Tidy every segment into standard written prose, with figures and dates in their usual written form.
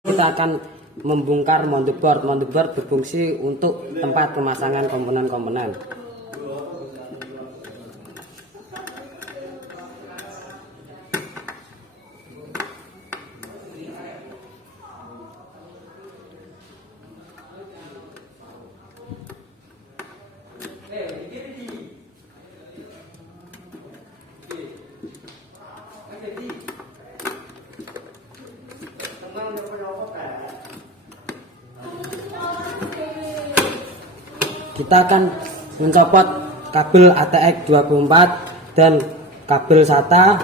Kita akan membongkar motherboard. Motherboard berfungsi untuk tempat pemasangan komponen-komponen. Kita akan mencopot kabel ATX 24 dan kabel SATA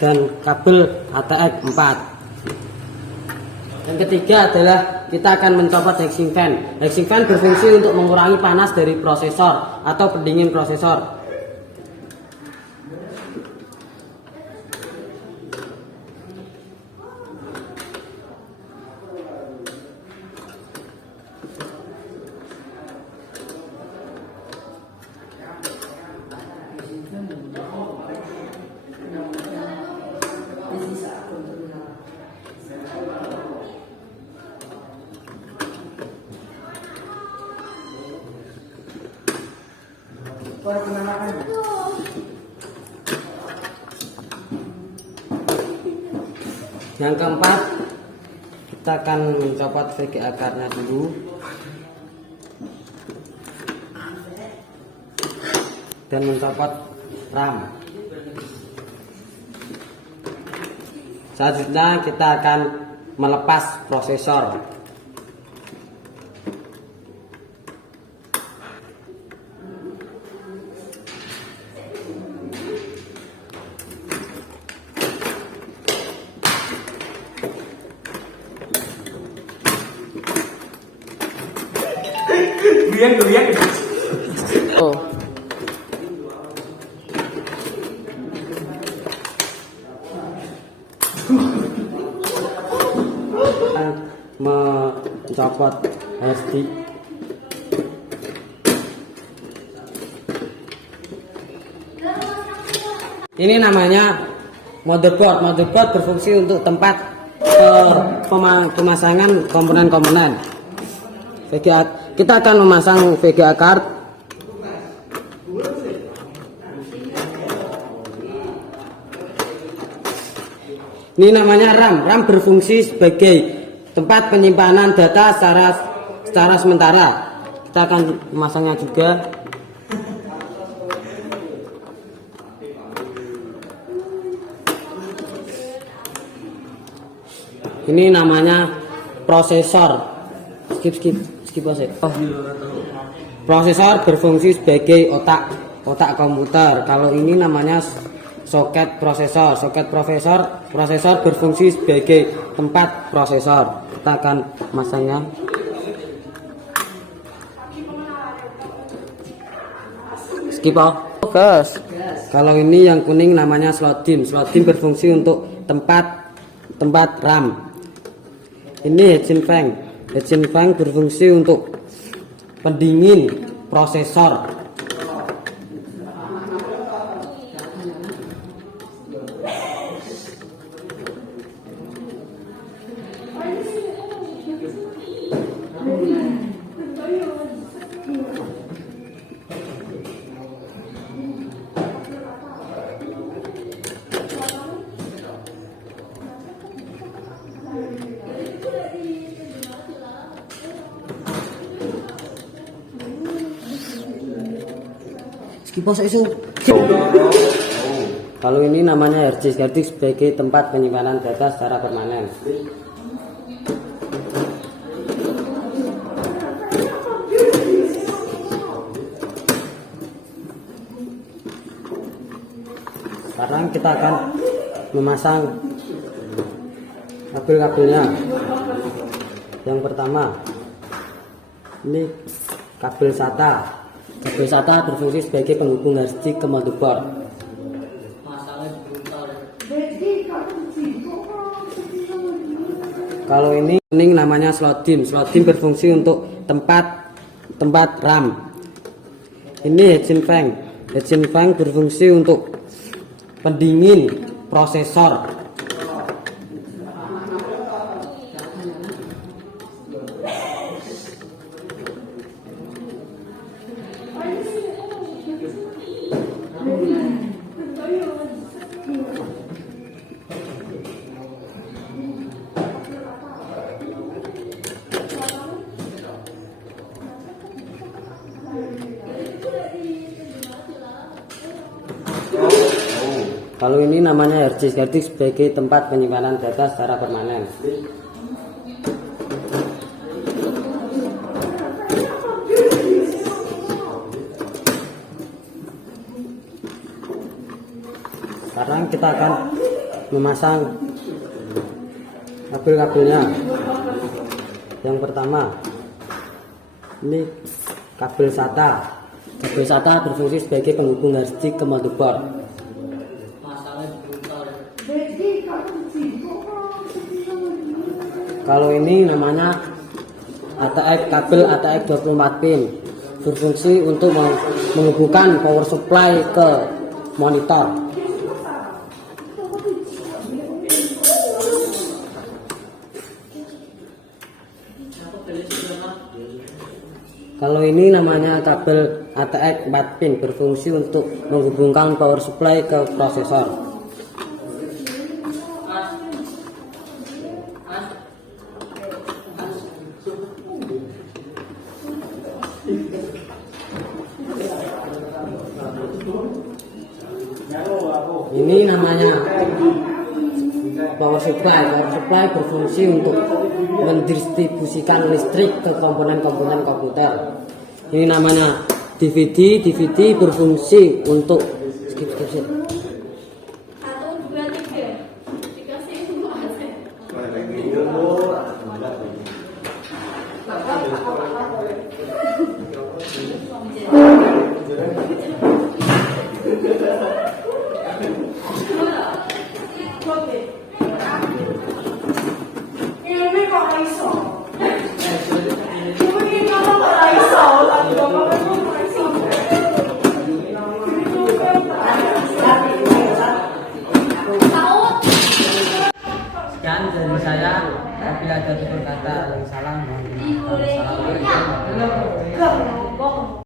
dan kabel ATX 4. Yang ketiga adalah kita akan mencopot heatsink fan. Heatsink fan berfungsi untuk mengurangi panas dari prosesor atau pendingin prosesor. Yang keempat, kita akan mencopot VGA card-nya dulu dan mencopot RAM. Selanjutnya kita akan melepas prosesor. Oh. Mencopot HDD. Ini namanya motherboard. Motherboard berfungsi untuk tempat pemasangan komponen-komponen. Kita akan memasang VGA card. Ini namanya RAM. RAM berfungsi sebagai tempat penyimpanan data secara sementara. Kita akan memasangnya juga. Ini namanya prosesor. Skip aja. Prosesor berfungsi sebagai otak komputer. Kalau ini namanya soket prosesor. Prosesor berfungsi sebagai tempat prosesor. Kita akan masangnya. Skip fokus. Kalau ini yang kuning namanya slot DIMM. Slot DIMM berfungsi untuk tempat RAM. Ini heatsink fan. Heatsink fan berfungsi untuk pendingin prosesor. Kalau ini namanya hard disk. Hard disk sebagai tempat penyimpanan data secara permanen. Sekarang kita akan memasang kabel-kabelnya. Yang pertama, ini kabel SATA. Kabel SATA berfungsi sebagai penghubung hard disk ke motherboard. Kalau ini namanya slot DIMM. Slot DIMM berfungsi untuk tempat RAM. Ini heatsink fan. Heatsink fan berfungsi untuk pendingin prosesor. Kalau ini namanya hard disk. Hard disk sebagai tempat penyimpanan data secara permanen. Sekarang kita akan memasang kabel-kabelnya. Yang pertama, ini kabel SATA. Kabel SATA berfungsi sebagai penghubung hard disk ke motherboard. Kalau ini namanya ATX, kabel ATX 24 pin, berfungsi untuk menghubungkan power supply ke monitor. Kalau ini namanya kabel ATX 4 pin, berfungsi untuk menghubungkan power supply ke prosesor. Ini namanya power supply. Power supply berfungsi untuk mendistribusikan listrik ke komponen-komponen komputer. Ini namanya DVD. DVD berfungsi untuk sekian dari saya. Apabila ada tutur kata yang salah, mohon maaf. Assalamualaikum warahmatullahi wabarakatuh.